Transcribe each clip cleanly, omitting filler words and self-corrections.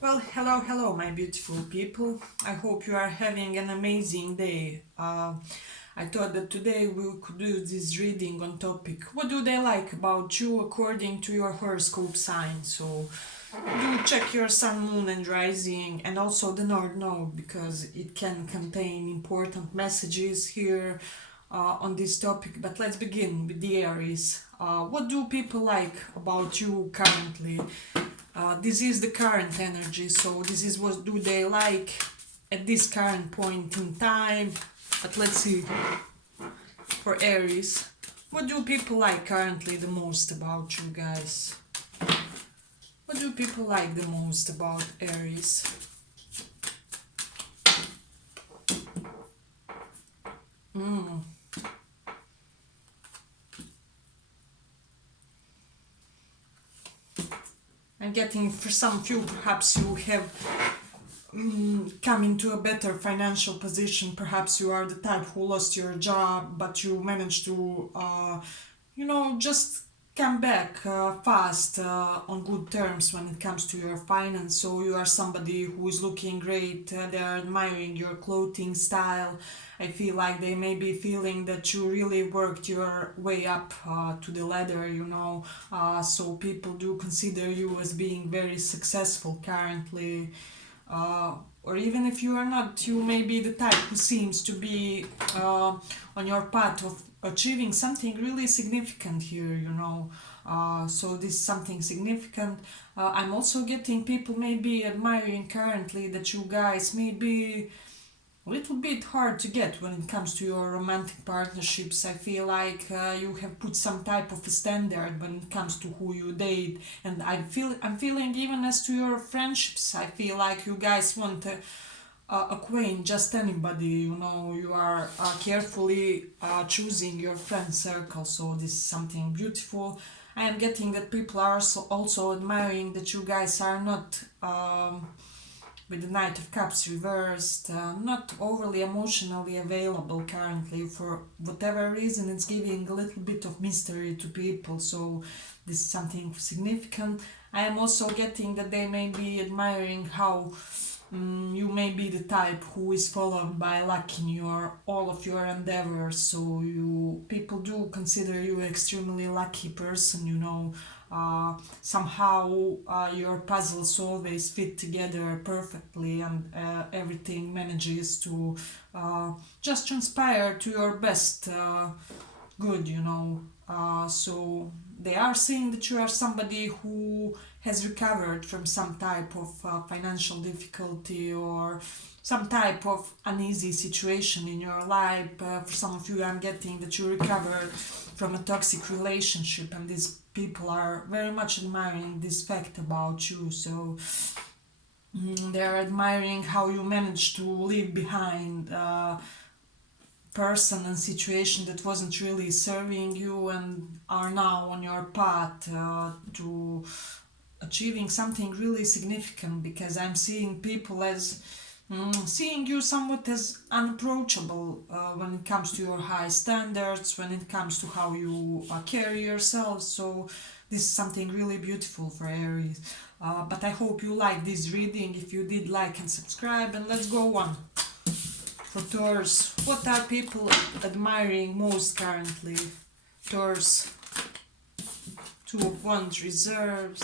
Well, hello, my beautiful people. I hope you are having an amazing day. I thought that today we could do this reading on topic. What do they like about you according to your horoscope sign? So, do check your sun, moon, and rising, and also the North Node because it can contain important messages here on this topic. But let's begin with the Aries. What do people like about you currently? This is the current energy, so this is what do they like at this current point in time. But let's see, for Aries, what do people like currently the most about you guys? What do people like the most about Aries? Mm. I'm getting for some few, perhaps you have come into a better financial position. Perhaps you are the type who lost your job, but you managed to, just come back fast on good terms when it comes to your finance. So you are somebody who is looking great. They are admiring your clothing style. I feel like they may be feeling that you really worked your way up to the ladder, so people do consider you as being very successful currently. Or even if you are not, you may be the type who seems to be on your path of achieving something really significant here. So this is something significant. I'm also getting people maybe admiring currently that you guys may be a little bit hard to get when it comes to your romantic partnerships. I feel like you have put some type of a standard when it comes to who you date, and I'm feeling even as to your friendships. I feel like you guys want to acquaint just anybody. You are carefully choosing your friend circle. So this is something beautiful. I am getting that people are also admiring that you guys are not. With the Knight of Cups reversed, not overly emotionally available currently. For whatever reason, it's giving a little bit of mystery to people, so this is something significant. I am also getting that they may be admiring how you may be the type who is followed by luck in your all of your endeavors. So you people do consider you extremely lucky person. Somehow your puzzles always fit together perfectly, and everything manages to just transpire to your best good. So they are saying that you are somebody who has recovered from some type of financial difficulty or some type of uneasy situation in your life. For some of you, I'm getting that you recovered from a toxic relationship, and these people are very much admiring this fact about you. So they are admiring how you managed to leave behind person and situation that wasn't really serving you, and are now on your path to achieving something really significant, because I'm seeing people as seeing you somewhat as unapproachable when it comes to your high standards, when it comes to how you carry yourself. So this is something really beautiful for Aries. But I hope you like this reading. If you did, like and subscribe, and let's go on. For Taurus, what are people admiring most currently? Taurus, Two of Wands reserves.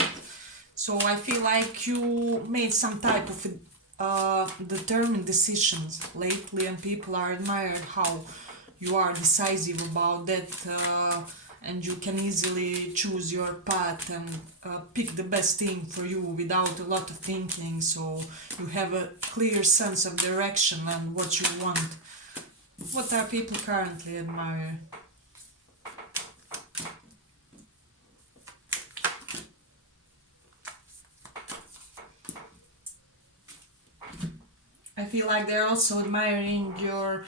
So I feel like you made some type of determined decisions lately, and people are admiring how you are decisive about that, and you can easily choose your path and pick the best thing for you without a lot of thinking. So you have a clear sense of direction and what you want. What are people currently admiring? I feel like they're also admiring your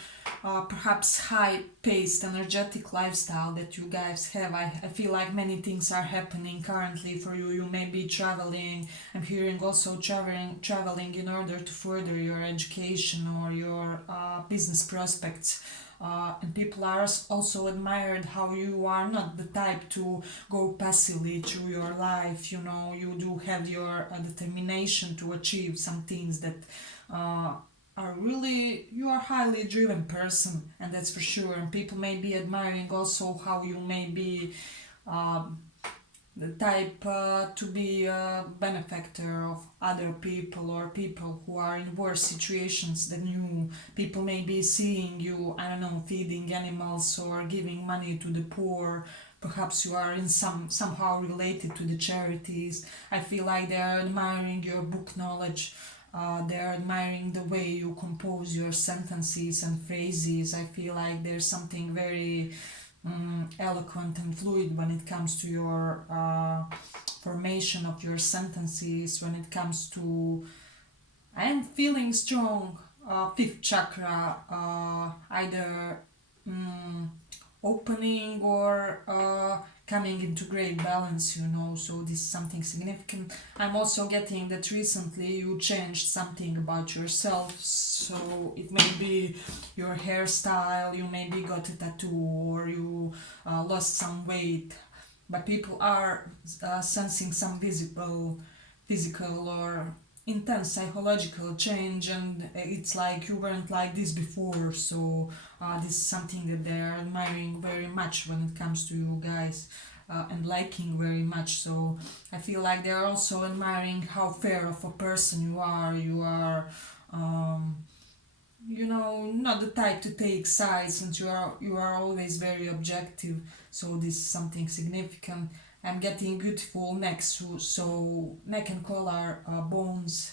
perhaps high-paced, energetic lifestyle that you guys have. I feel like many things are happening currently for you. You may be traveling. I'm hearing also traveling in order to further your education or your business prospects. and people are also admired how you are not the type to go passively through your life. You know, you do have your determination to achieve some things that are really, you are highly driven person, and that's for sure. And people may be admiring also how you may be the type to be a benefactor of other people, or people who are in worse situations than you. People may be seeing you, I don't know, feeding animals or giving money to the poor. Perhaps you are in somehow related to the charities. I feel like they are admiring your book knowledge. They are admiring the way you compose your sentences and phrases. I feel like there's something very eloquent and fluid when it comes to your formation of your sentences, when it comes to, I am feeling strong fifth chakra, either opening or coming into great balance, you know, so this is something significant. I'm also getting that recently you changed something about yourself, so it may be your hairstyle, you maybe got a tattoo, or you lost some weight, but people are sensing some visible physical or intense psychological change, and it's like you weren't like this before. So this is something that they are admiring very much when it comes to you guys, and liking very much. So I feel like they are also admiring how fair of a person you are. You are you know, not the type to take sides, and you are always very objective. So this is something significant. I'm getting beautiful neck, so neck and collar bones.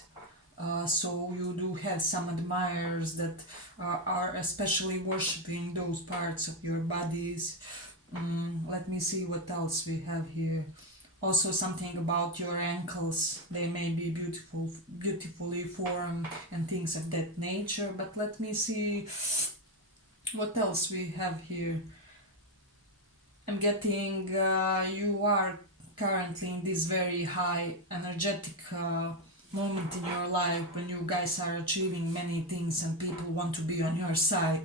So you do have some admirers that are especially worshipping those parts of your bodies. Let me see what else we have here. Also something about your ankles. They may be beautifully formed and things of that nature. But let me see what else we have here. I'm getting you are currently in this very high energetic moment in your life when you guys are achieving many things and people want to be on your side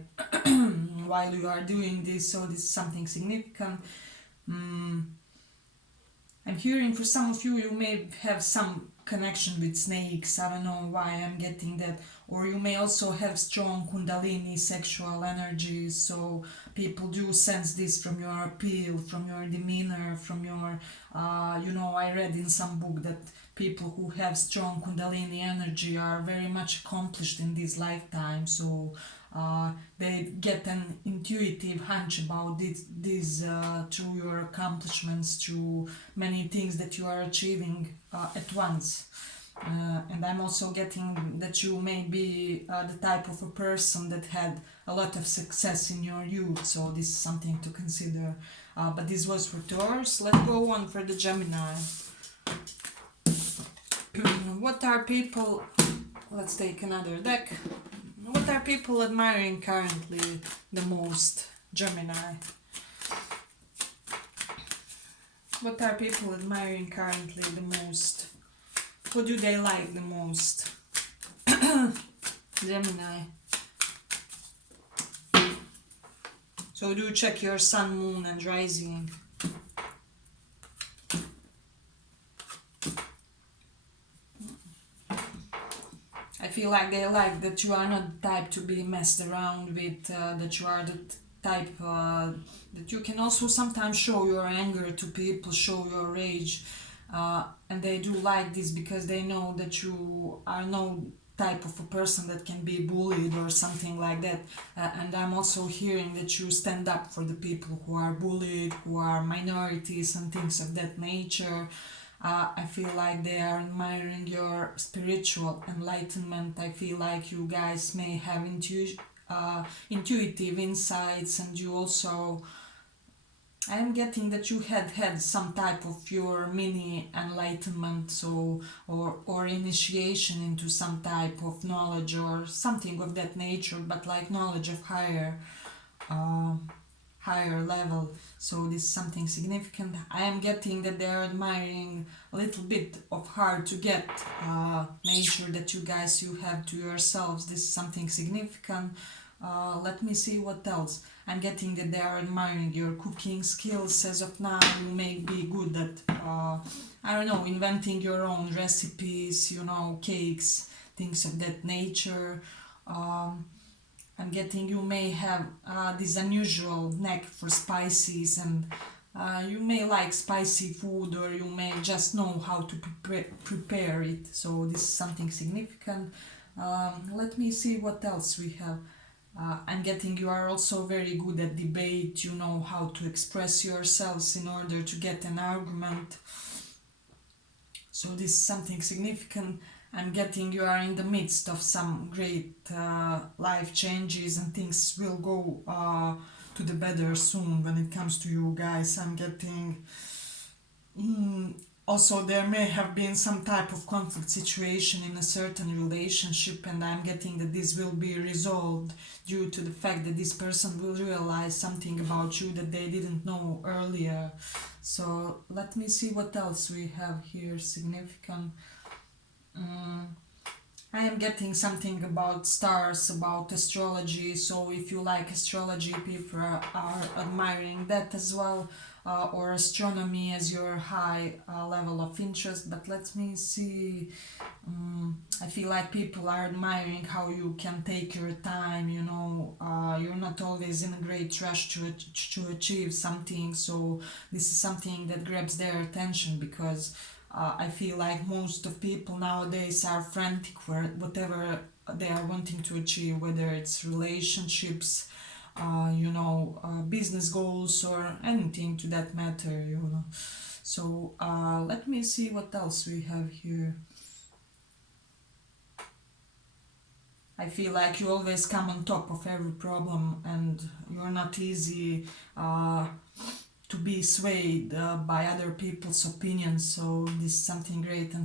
while you are doing this. So this is something significant. I'm hearing for some of you, you may have some connection with snakes. I don't know why I'm getting that. Or you may also have strong kundalini sexual energies. So people do sense this from your appeal, from your demeanor, from your, you know, I read in some book that people who have strong kundalini energy are very much accomplished in this lifetime. So they get an intuitive hunch about this through your accomplishments, through many things that you are achieving at once. And I'm also getting that you may be the type of a person that had a lot of success in your youth, so this is something to consider. But this was for Taurus. Let's go on for the Gemini. What are people... Let's take another deck. What are people admiring currently the most? Gemini. What are people admiring currently the most? What do they like the most? Gemini. So do check your sun, moon and rising. I feel like they like that you are not the type to be messed around with, that you are the type that you can also sometimes show your anger to people, show your rage. And they do like this because they know that you are no type of a person that can be bullied or something like that. And I'm also hearing that you stand up for the people who are bullied, who are minorities and things of that nature. I feel like they are admiring your spiritual enlightenment. I feel like you guys may have intuitive insights, and you also... I am getting that you had some type of your mini enlightenment, so or initiation into some type of knowledge or something of that nature, but like knowledge of higher level. So this is something significant. I am getting that they are admiring a little bit of hard to get nature that you have to yourselves. This is something significant. Let me see what else. I'm getting that they are admiring your cooking skills as of now. You may be good at, I don't know, inventing your own recipes, you know, cakes, things of that nature. I'm getting you may have this unusual knack for spices, and you may like spicy food, or you may just know how to prepare it. So this is something significant. Let me see what else we have. I'm getting you are also very good at debate. You know how to express yourselves in order to get an argument. So this is something significant. I'm getting you are in the midst of some great life changes, and things will go to the better soon when it comes to you guys. I'm getting also there may have been some type of conflict situation in a certain relationship, and I'm getting that this will be resolved due to the fact that this person will realize something about you that they didn't know earlier. So let me see what else we have here significant. I am getting something about stars, about astrology. So if you like astrology, people are admiring that as well, or astronomy as your high level of interest. But let me see. I feel like people are admiring how you can take your time. You know, you're not always in a great rush to achieve something. So this is something that grabs their attention, because I feel like most of people nowadays are frantic for whatever they are wanting to achieve, whether it's relationships, business goals, or anything to that matter, you know. So let me see what else we have here. I feel like you always come on top of every problem, and you're not easy to be swayed by other people's opinions. So this is something great and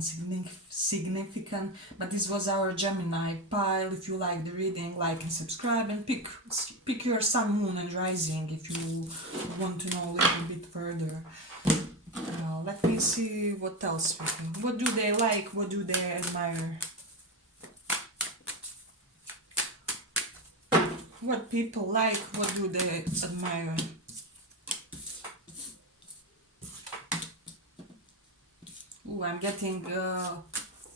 significant. But this was our Gemini pile. If you like the reading, like and subscribe, and pick your sun, moon and rising if you want to know a little bit further. Let me see what else we can. What do they like? What do they admire? What people like? What do they admire? Ooh, I'm getting a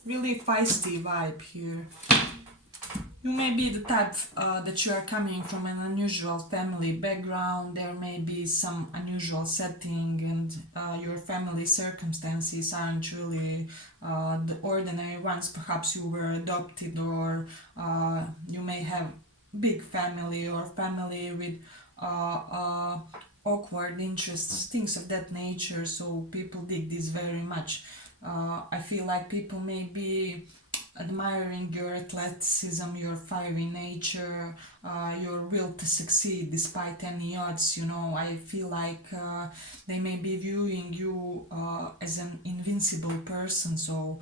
really feisty vibe here. You may be the type that you are coming from an unusual family background. There may be some unusual setting, and your family circumstances aren't really the ordinary ones. Perhaps you were adopted, or you may have big family, or family with awkward interests, things of that nature. So people dig this very much. I feel like people may be admiring your athleticism, your fiery nature, your will to succeed despite any odds. You know, I feel like they may be viewing you as an invincible person. So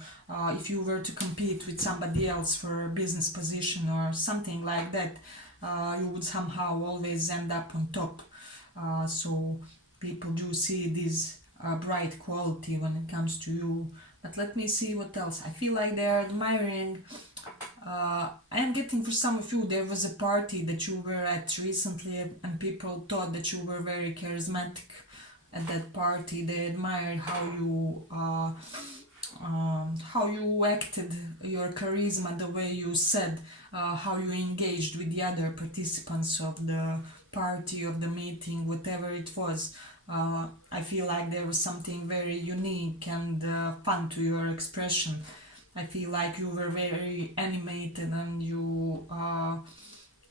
if you were to compete with somebody else for a business position or something like that, you would somehow always end up on top. So people do see this bright quality when it comes to you. But let me see what else. I feel like they're admiring. I am getting for some of you, there was a party that you were at recently, and people thought that you were very charismatic at that party. They admired how you acted, your charisma, the way you said, how you engaged with the other participants of the party, of the meeting, whatever it was. I feel like there was something very unique and fun to your expression. I feel like you were very animated, and you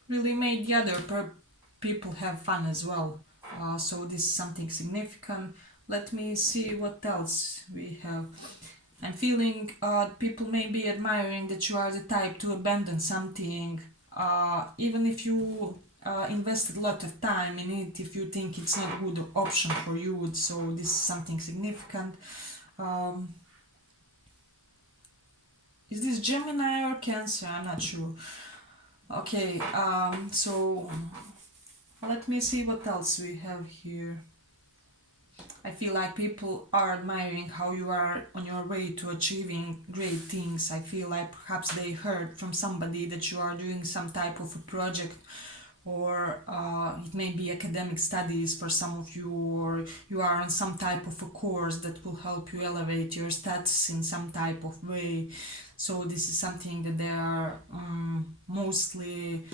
really made the other people have fun as well. So this is something significant. Let me see what else we have. I'm feeling people may be admiring that you are the type to abandon something, even if you invested a lot of time in it, if you think it's not a good option for you. So this is something significant. Is this Gemini or Cancer? I'm not sure. Okay, so let me see what else we have here. I feel like people are admiring how you are on your way to achieving great things. I feel like perhaps they heard from somebody that you are doing some type of a project, or it may be academic studies for some of you, or you are on some type of a course that will help you elevate your status in some type of way. So this is something that they are mostly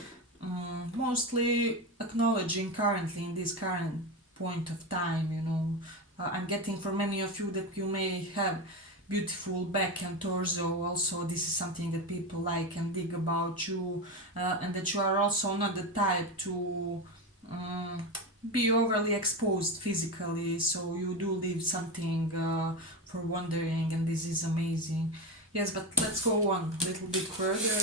acknowledging currently in this current point of time, you know. I'm getting for many of you that you may have beautiful back and torso also. This is something that people like and dig about you, and that you are also not the type to be overly exposed physically, so you do leave something for wondering, and this is amazing. Yes, but let's go on a little bit further.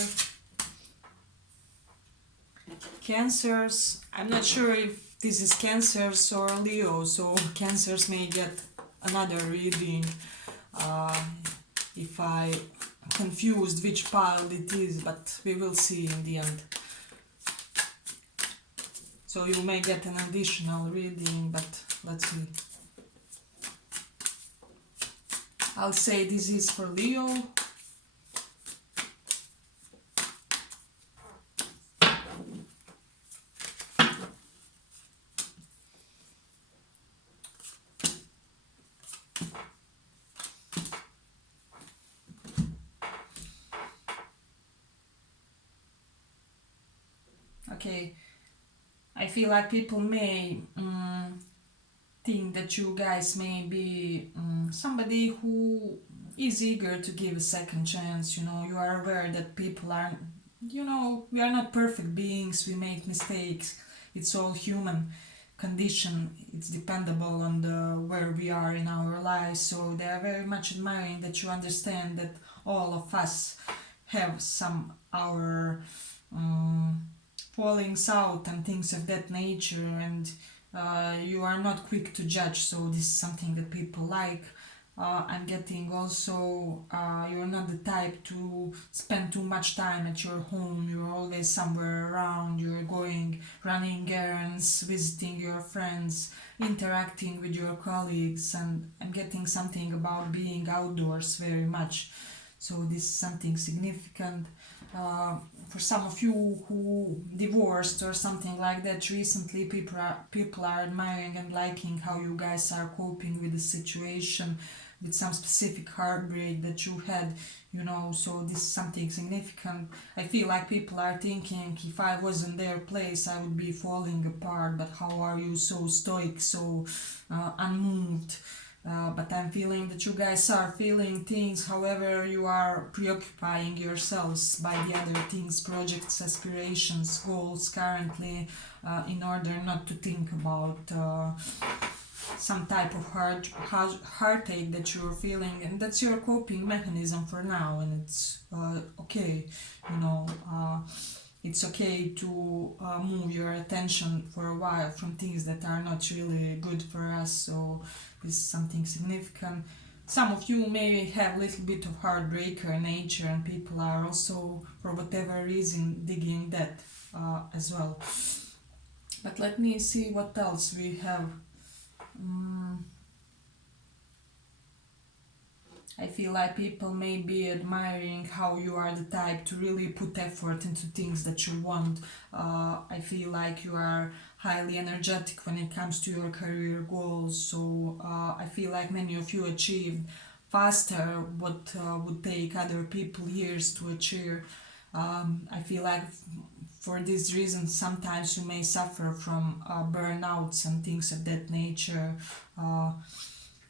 Cancers, I'm not sure if this is Cancers or Leo, so Cancers may get another reading if I confused which pile it is, but we will see in the end. So you may get an additional reading, but let's see. I'll say this is for Leo. Okay, I feel like people may think that you guys may be somebody who is eager to give a second chance. You know, you are aware that people are, you know, we are not perfect beings, we make mistakes, it's all human condition, it's dependable on where we are in our lives. So they are very much admiring that you understand that all of us have some our fallings out and things of that nature, and you are not quick to judge, so this is something that people like. I'm getting also you're not the type to spend too much time at your home, you're always somewhere around, you're going running errands, visiting your friends, interacting with your colleagues, and I'm getting something about being outdoors very much, so this is something significant. For some of you who divorced or something like that recently, people are admiring and liking how you guys are coping with the situation, with some specific heartbreak that you had, you know, so this is something significant. I feel like people are thinking, if I was in their place I would be falling apart, but how are you so stoic, so unmoved? But I'm feeling that you guys are feeling things, however you are preoccupying yourselves by the other things, projects, aspirations, goals currently, in order not to think about some type of heartache that you're feeling, and that's your coping mechanism for now, and it's okay, you know. It's okay to move your attention for a while from things that are not really good for us, so this is something significant. Some of you may have a little bit of heartbreaker nature, and people are also, for whatever reason, digging that as well. But let me see what else we have. I feel like people may be admiring how you are the type to really put effort into things that you want. I feel like you are highly energetic when it comes to your career goals, so I feel like many of you achieved faster what would take other people years to achieve. I feel like for this reason sometimes you may suffer from burnouts and things of that nature.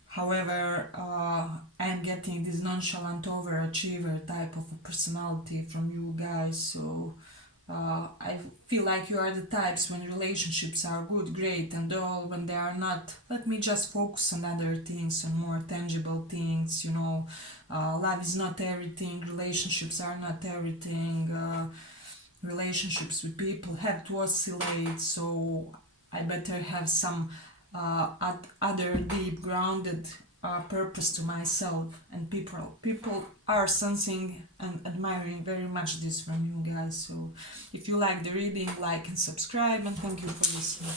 However, I'm getting this nonchalant overachiever type of a personality from you guys, so I feel like you are the types when relationships are good, great, and all. When they are not, let me just focus on other things, on more tangible things, you know. Love is not everything, relationships are not everything. Relationships with people have to oscillate, so I better have some other deep grounded purpose to myself, and people are sensing and admiring very much this from you guys. So if you like the reading, like and subscribe, and thank you for listening.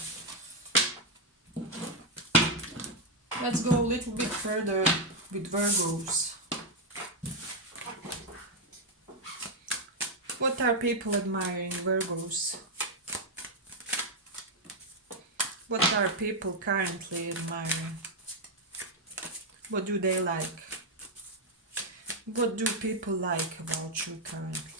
Let's go a little bit further with Virgos. What are people admiring, Virgos? What are people currently admiring? What do they like? What do people like about you currently?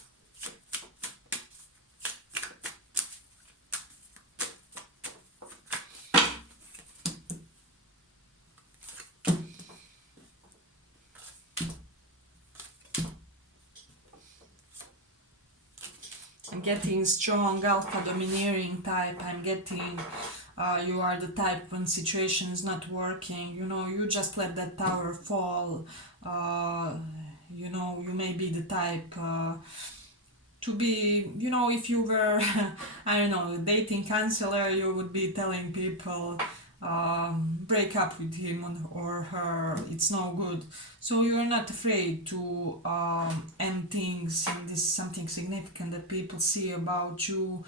I'm getting strong alpha domineering type. I'm getting you are the type when situation is not working, you know, you just let that tower fall. You know, you may be the type to be, you know, if you were I don't know, dating counselor, you would be telling people break up with him or her, it's no good. So you're not afraid to end things, and this is something significant that people see about you.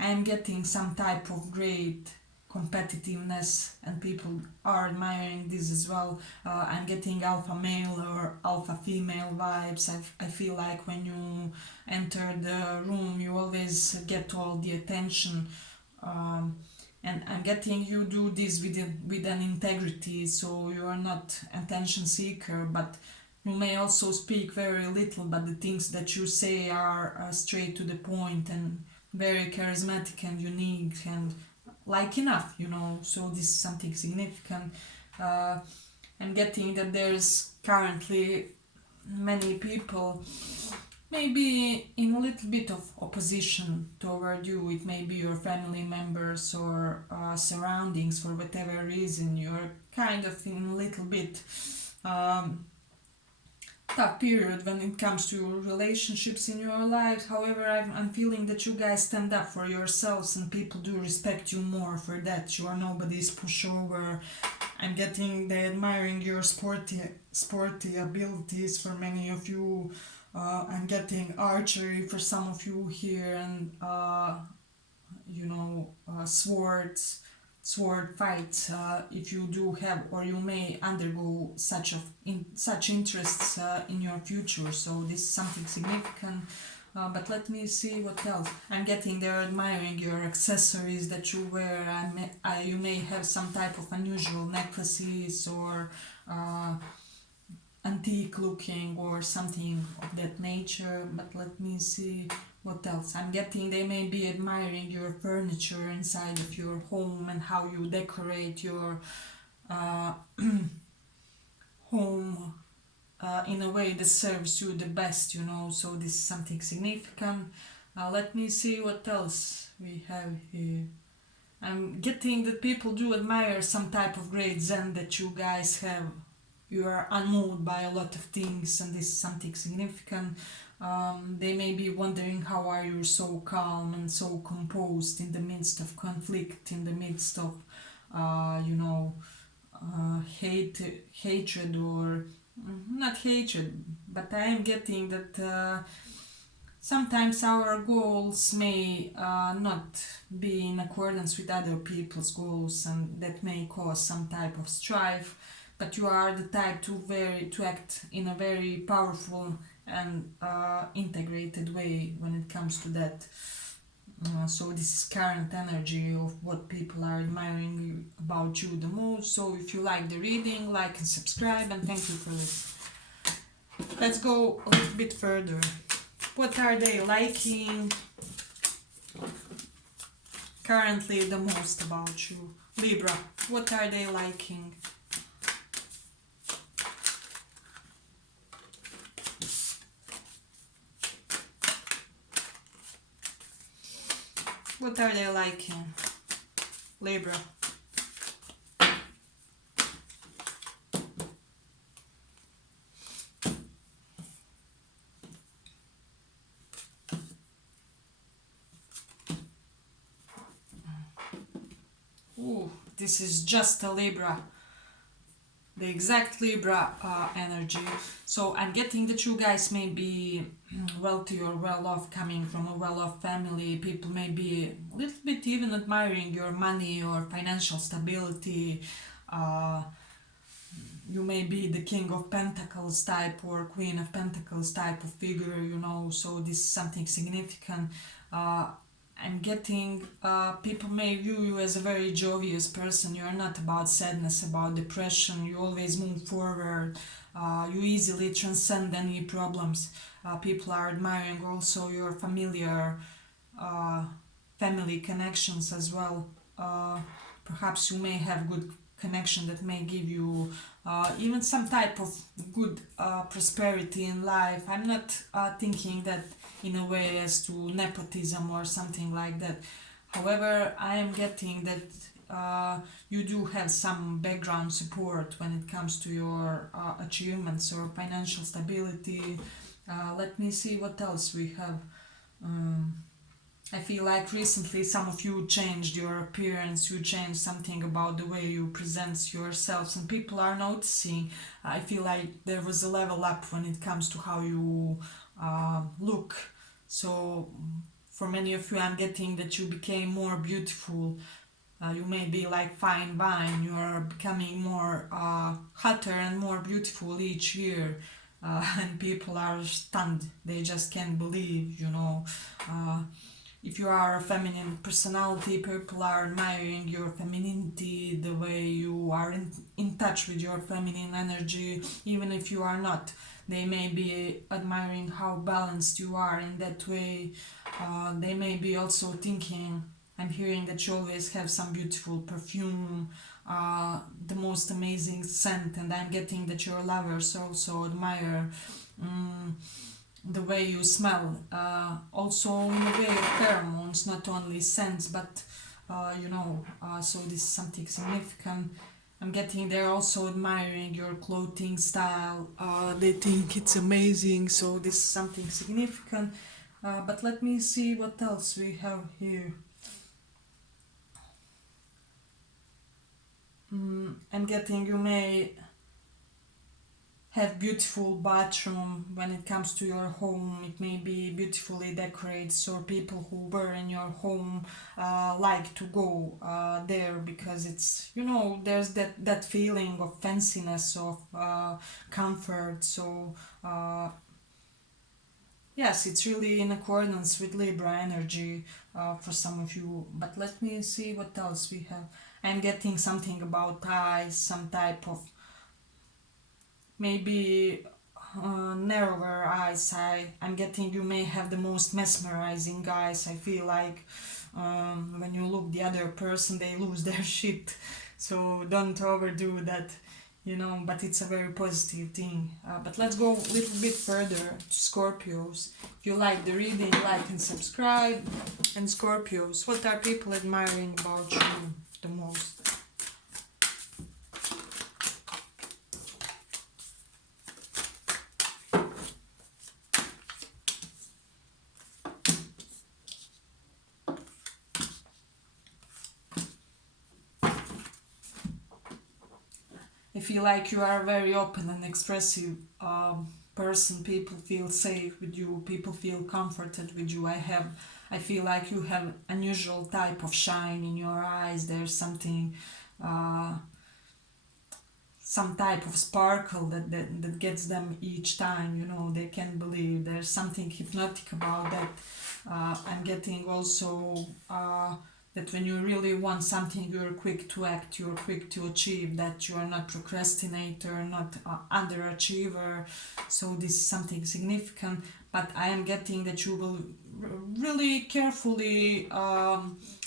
I'm getting some type of great competitiveness, and people are admiring this as well. I'm getting alpha male or alpha female vibes. I feel like when you enter the room, you always get all the attention. And I'm getting you do this with an integrity, so you are not attention seeker, but you may also speak very little, but the things that you say are straight to the point and very charismatic and unique and like enough, you know, so this is something significant. I'm getting that there's currently many people maybe in a little bit of opposition toward you. It may be your family members or surroundings. For whatever reason, you're kind of in a little bit tough period when it comes to relationships in your life. However, I'm feeling that you guys stand up for yourselves and people do respect you more for that. You are nobody's pushover. I'm getting they admiring your sporty abilities for many of you. I'm getting archery for some of you here, and you know, sword fights, if you do have, or you may undergo such interests in your future. So this is something significant. But let me see what else. I'm getting they're admiring your accessories that you wear. You may have some type of unusual necklaces or antique looking or something of that nature. But let me see what else. I'm getting they may be admiring your furniture inside of your home and how you decorate your home in a way that serves you the best, you know, so this is something significant. Let me see what else we have here. I'm getting that people do admire some type of great zen that you guys have. You are unmoved by a lot of things, and this is something significant. They may be wondering how are you so calm and so composed in the midst of conflict, in the midst of you know, hatred, or not hatred, but I am getting that sometimes our goals may not be in accordance with other people's goals, and that may cause some type of strife. But you are the type to act in a very powerful and integrated way when it comes to that. So this is current energy of what people are admiring about you the most. So if you like the reading, like and subscribe, and thank you for this. Let's go a little bit further. What are they liking currently the most about you? Libra, what are they liking? What are they liking? Libra. Ooh, this is just a Libra. The exact Libra energy. So I'm getting that you guys may be wealthy or well-off, coming from a well-off family. People may be a little bit even admiring your money or financial stability. You may be the King of Pentacles type or Queen of Pentacles type of figure, you know, so this is something significant. I'm getting people may view you as a very jovious person. You're not about sadness, about depression. You always move forward. You easily transcend any problems. People are admiring also your familiar family connections as well. Perhaps you may have good connection that may give you even some type of good prosperity in life. I'm not thinking that in a way as to nepotism or something like that. However, I am getting that you do have some background support when it comes to your achievements or financial stability. Let me see what else we have. I feel like recently some of you changed your appearance, you changed something about the way you present yourselves, and people are noticing. I feel like there was a level up when it comes to how you look. So for many of you, I'm getting that you became more beautiful. You may be like fine wine, you are becoming more hotter and more beautiful each year. And people are stunned, they just can't believe, you know. If you are a feminine personality, people are admiring your femininity, the way you are in touch with your feminine energy. Even if you are not, they may be admiring how balanced you are in that way. They may be also thinking, I'm hearing that you always have some beautiful perfume, the most amazing scent, and I'm getting that your lovers also admire the way you smell, also in the way of pheromones, not only scents, but so this is something significant. I'm getting they're also admiring your clothing style. They think it's amazing, so this is something significant. But let me see what else we have here. I'm getting you may have beautiful bathroom when it comes to your home. It may be beautifully decorated, so people who were in your home like to go there because it's, you know, there's that feeling of fanciness, of comfort. So yes, it's really in accordance with Libra energy for some of you. But let me see what else we have. I'm getting something about eyes, some type of maybe narrower eyes. I'm getting you may have the most mesmerizing eyes. I feel like when you look the other person, they lose their shit. So don't overdo that, you know, but it's a very positive thing. But let's go a little bit further to Scorpios. If you like the reading, like and subscribe. And Scorpios, what are people admiring about you the most? I feel like you are a very open and expressive person. People feel safe with you. People feel comforted with you. I feel like you have unusual type of shine in your eyes. There's something, some type of sparkle that gets them each time. You know, they can't believe. There's something hypnotic about that. I'm getting also that when you really want something, you're quick to act, you're quick to achieve, that you are not procrastinator, not underachiever. So this is something significant. But I am getting that you will really carefully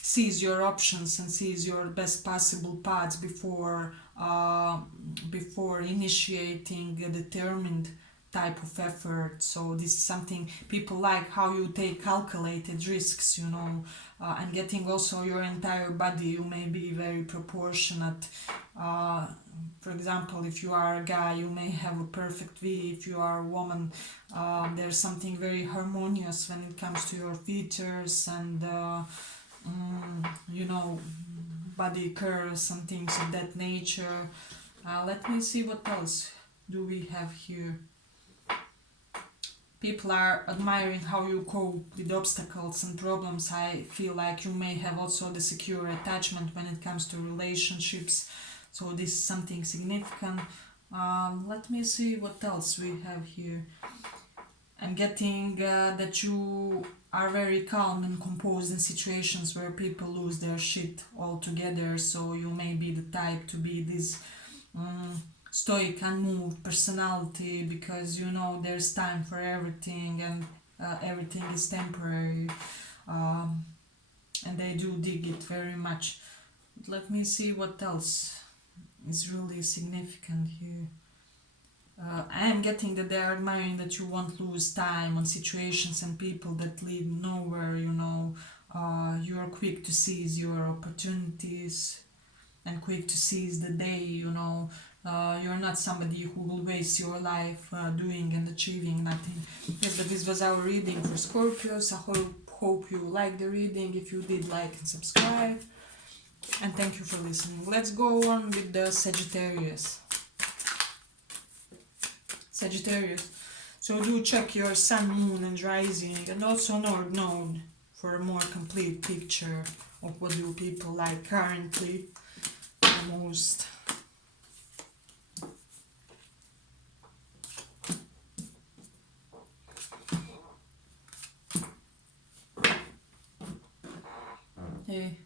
seize your options and seize your best possible paths before initiating a determined type of effort. So this is something people like, how you take calculated risks, you know. And getting also your entire body, you may be very proportionate. For example, if you are a guy, you may have a perfect V. If you are a woman, there's something very harmonious when it comes to your features and you know, body curves and things of that nature. Let me see what else do we have here. People are admiring how you cope with obstacles and problems. I feel like you may have also the secure attachment when it comes to relationships. So this is something significant. Let me see what else we have here. I'm getting that you are very calm and composed in situations where people lose their shit altogether. So you may be the type to be this stoic, unmoved personality, because you know there's time for everything, and everything is temporary. And they do dig it very much. Let me see what else is really significant here. I am getting that they are admiring that you won't lose time on situations and people that lead nowhere, you know. You are quick to seize your opportunities and quick to seize the day, you know. You're not somebody who will waste your life doing and achieving nothing. Yes, but this was our reading for Scorpios. I hope you liked the reading. If you did, like and subscribe. And thank you for listening. Let's go on with the Sagittarius. Sagittarius. So do check your sun, moon and rising, and also North Node for a more complete picture of what do people like currently the most. Hey.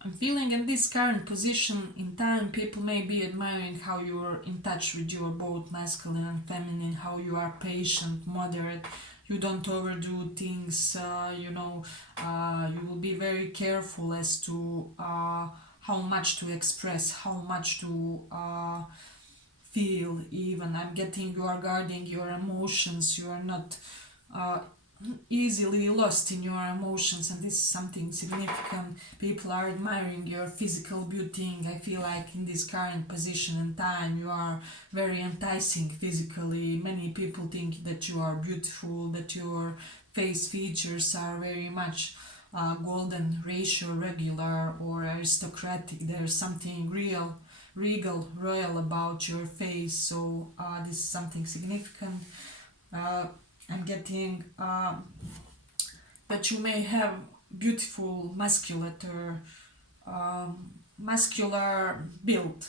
I'm feeling in this current position in time, people may be admiring how you are in touch with your both masculine and feminine, how you are patient, moderate, you don't overdo things, you know, you will be very careful as to how much to express, how much to feel even. I'm getting you are guarding your emotions, you are not easily lost in your emotions, and this is something significant. People are admiring your physical beauty. I feel like in this current position and time you are very enticing physically. Many people think that you are beautiful, that your face features are very much golden ratio, regular or aristocratic. There's something regal, royal about your face, so this is something significant. I'm getting that you may have beautiful musculature, muscular build,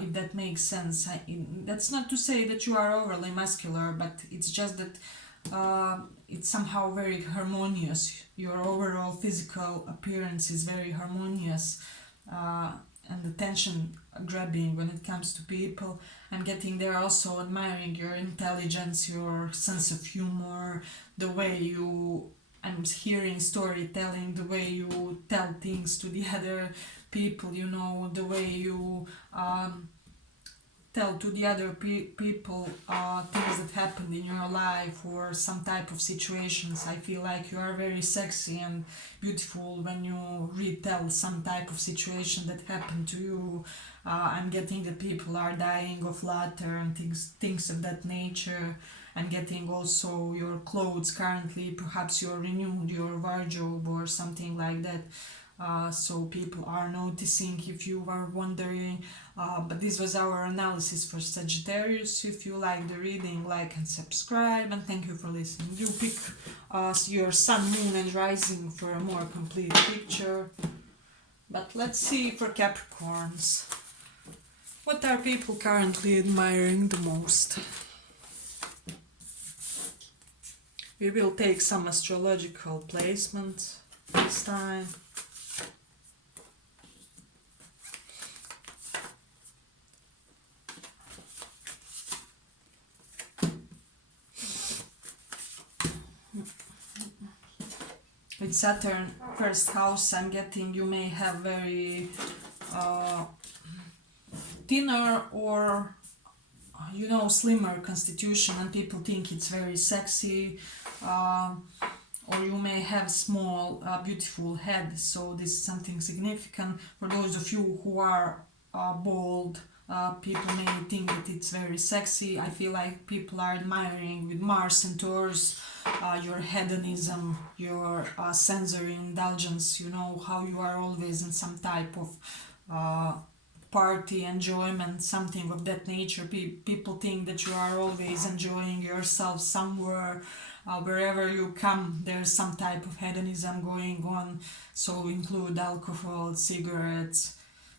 if that makes sense. That's not to say that you are overly muscular, but it's just that it's somehow very harmonious. Your overall physical appearance is very harmonious, and attention grabbing when it comes to people. I'm getting there also admiring your intelligence, your sense of humor, the way you, I'm hearing storytelling, the way you tell things to the other people, you know, the way you tell to the other people things that happened in your life or some type of situations. I feel like you are very sexy and beautiful when you retell some type of situation that happened to you. I'm getting that people are dying of laughter and things of that nature. I'm getting also your clothes currently, perhaps you're renewed your wardrobe or something like that. So people are noticing if you are wondering. But this was our analysis for Sagittarius. If you like the reading, like and subscribe, and thank you for listening. You pick your sun, moon and rising for a more complete picture. But let's see for Capricorns. What are people currently admiring the most? We will take some astrological placements this time. With Saturn, first house, I'm getting you may have very thinner or you know slimmer constitution, and people think it's very sexy, or you may have small beautiful head, so this is something significant. For those of you who are bald, people may think that it's very sexy. I feel like people are admiring with Mars and Taurus your hedonism, your sensory indulgence, you know, how you are always in some type of party, enjoyment, something of that nature. People think that you are always enjoying yourself somewhere. Wherever you come, there's some type of hedonism going on, so include alcohol, cigarettes,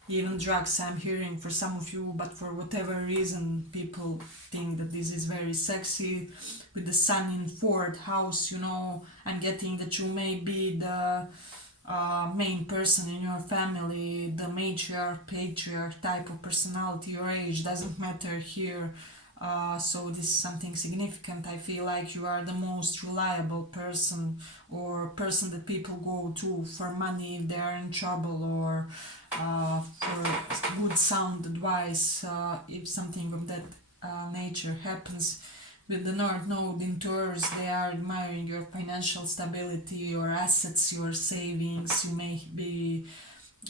even drugs I'm hearing for some of you, but for whatever reason people think that this is very sexy. With the sun in fourth house, you know, I'm getting that you may be the main person in your family, the matriarch, patriarch type of personality. Your age doesn't matter here. So this is something significant. I feel like you are the most reliable person, or person that people go to for money if they are in trouble, or for good sound advice if something of that nature happens. With the North Node in Taurus, they are admiring your financial stability, your assets, your savings. You may be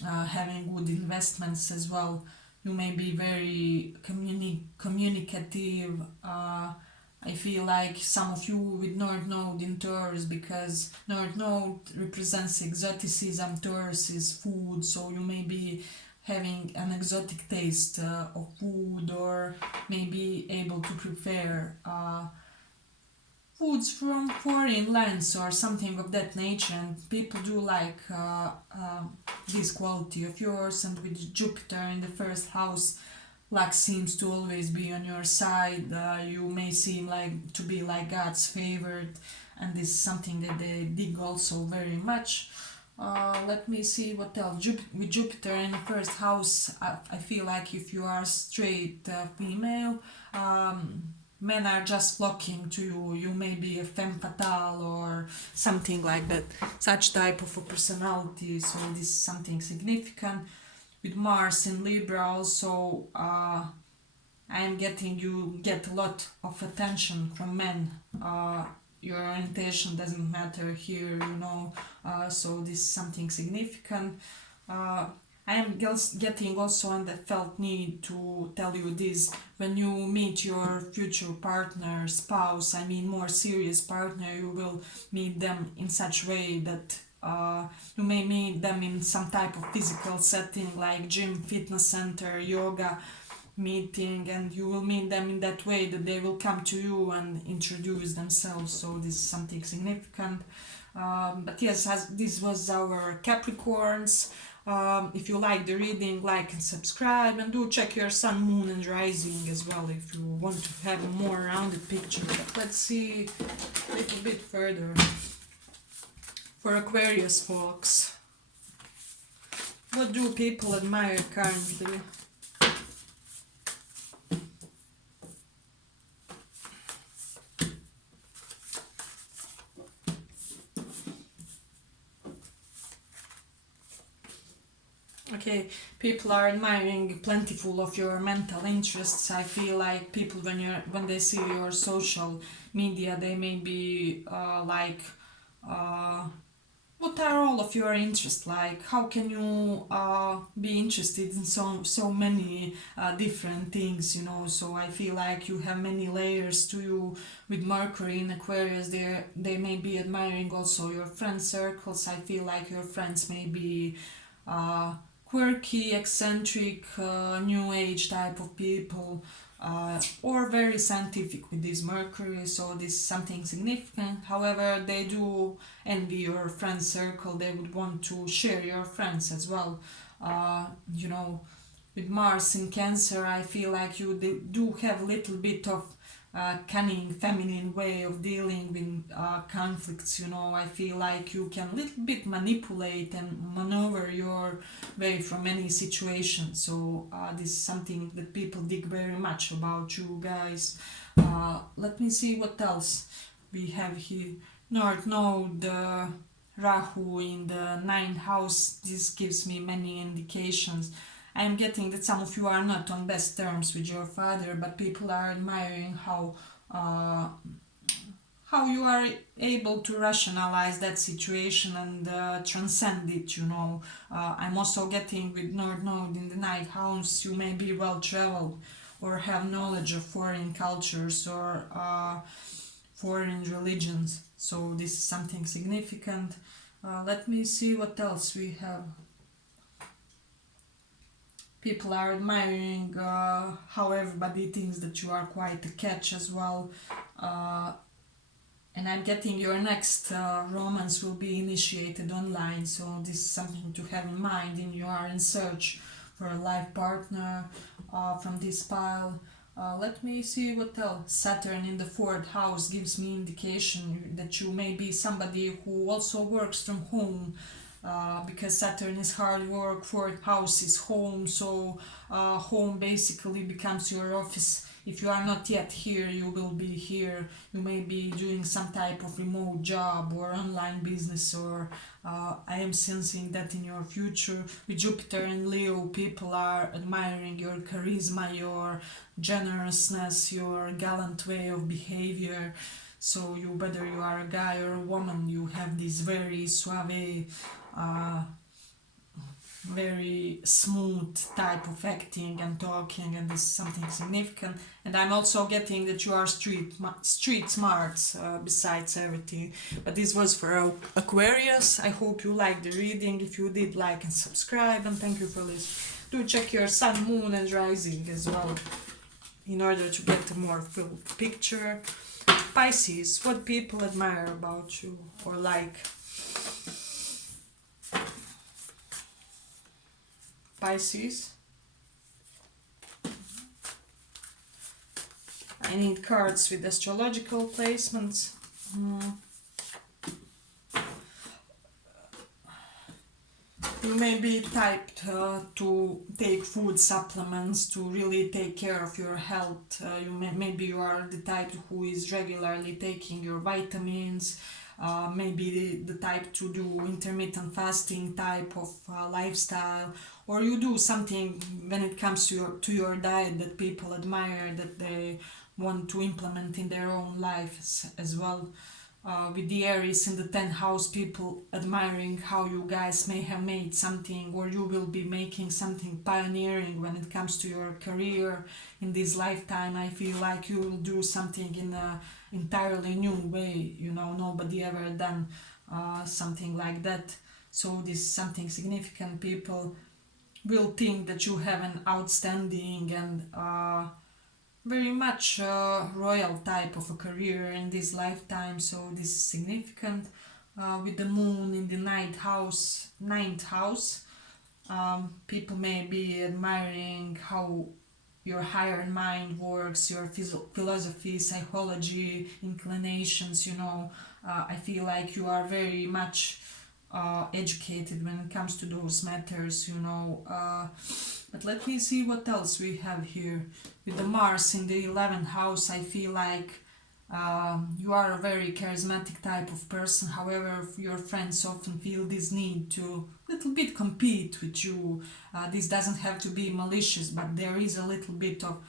having good investments as well. You may be very communicative. I feel like some of you with North Node in Taurus, because North Node represents exoticism, Taurus is food, so you may be having an exotic taste of food, or maybe able to prepare foods from foreign lands or something of that nature, and people do like this quality of yours. And with Jupiter in the first house, luck seems to always be on your side. You may seem like to be like God's favorite, and this is something that they dig also very much. Let me see what else. With Jupiter in the first house, I feel like if you are straight female, men are just flocking to you. You may be a femme fatale or something like that, such type of a personality. So this is something significant. With Mars in Libra also, I am getting you get a lot of attention from men. Your orientation doesn't matter here, you know, so this is something significant. I am getting also on the felt need to tell you this. When you meet your future partner, spouse, I mean more serious partner, you will meet them in such way that you may meet them in some type of physical setting like gym, fitness center, yoga meeting, and you will meet them in that way that they will come to you and introduce themselves. So this is something significant. But yes, this was our Capricorns. If you like the reading, like and subscribe, and do check your sun, moon and rising as well if you want to have a more rounded picture. But let's see a little bit further. For Aquarius folks, what do people admire currently? Okay, people are admiring plentiful of your mental interests. I feel like people, when they see your social media, they may be what are all of your interests like? How can you be interested in so many different things? You know, so I feel like you have many layers to you. With Mercury in Aquarius, they may be admiring also your friend circles. I feel like your friends may be quirky, eccentric, new age type of people, or very scientific with this Mercury, so this is something significant. However, they do envy your friend circle, they would want to share your friends as well. You know, with Mars in Cancer, I feel like you do have a little bit of cunning feminine way of dealing with conflicts. You know, I feel like you can a little bit manipulate and maneuver your way from any situation. So this is something that people dig very much about you guys. Let me see what else we have here. North Node, Rahu in the ninth house. This gives me many indications. I am getting that some of you are not on best terms with your father, but people are admiring how you are able to rationalize that situation and transcend it, you know. I'm also getting with North Node in the ninth house, you may be well traveled or have knowledge of foreign cultures or foreign religions. So this is something significant. Let me see what else we have. People are admiring how everybody thinks that you are quite a catch as well. And I'm getting your next romance will be initiated online, so this is something to have in mind when you are in search for a life partner from this pile. Let me see what else. Saturn in the fourth house gives me indication that you may be somebody who also works from home, because Saturn is hard work, fourth house is home, so home basically becomes your office. If you are not yet here, you will be here. You may be doing some type of remote job or online business, or I am sensing that in your future. With Jupiter and Leo, people are admiring your charisma, your generousness, your gallant way of behavior. So you, whether you are a guy or a woman, you have this very suave, very smooth type of acting and talking, and this is something significant. And I'm also getting that you are street smart, besides everything. But this was for Aquarius. I hope you liked the reading. If you did, like and subscribe, and thank you for listening. Do check your sun, moon and rising as well in order to get a more full picture. Pisces, what people admire about you or like. Pisces. I need cards with astrological placements. You may be typed to take food supplements to really take care of your health. Maybe you are the type who is regularly taking your vitamins. Maybe the type to do intermittent fasting type of lifestyle, or you do something when it comes to your diet that people admire, that they want to implement in their own lives as well. With the Aries in the 10th house, people admiring how you guys may have made something, or you will be making something pioneering when it comes to your career in this lifetime. I feel like you will do something in a entirely new way, nobody ever done something like that. So this is something significant. People will think that you have an outstanding and very much royal type of a career in this lifetime, so this is significant. With the moon in the ninth house, people may be admiring how your higher mind works, your philosophy, psychology, inclinations, I feel like you are very much educated when it comes to those matters, but let me see what else we have here. With the Mars in the 11th house, I feel like you are a very charismatic type of person. However, your friends often feel this need to little bit compete with you. This doesn't have to be malicious, but there is a little bit of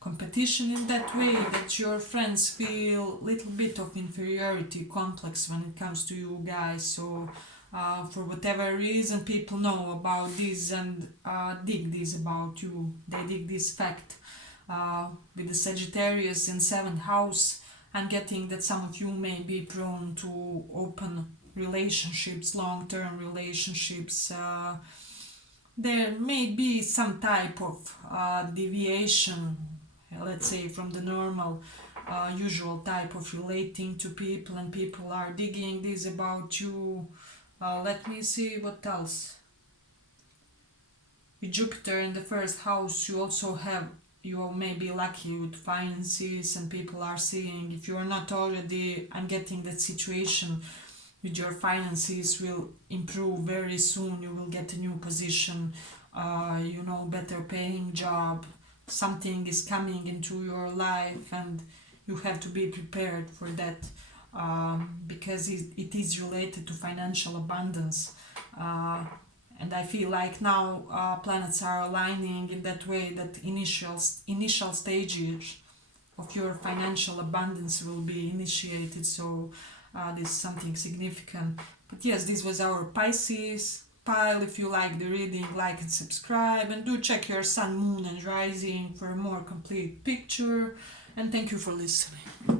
competition in that way, that your friends feel little bit of inferiority complex when it comes to you guys. So for whatever reason, people know about this and dig this about you. They dig this fact. With the Sagittarius in 7th house, I'm getting that some of you may be prone to open relationships, long-term relationships. There may be some type of deviation, let's say, from the normal usual type of relating to people, and people are digging this about you. Let me see what else. With Jupiter in the first house, you may be lucky with finances, and people are seeing, if you are not already, I'm getting that situation with your finances will improve very soon. You will get a new position, better paying job. Something is coming into your life, and you have to be prepared for that, because it is related to financial abundance. And I feel like now planets are aligning in that way that initial stages of your financial abundance will be initiated. So this is something significant. But yes, this was our Pisces pile. If you like the reading, like and subscribe, and do check your sun, moon and rising for a more complete picture. And thank you for listening.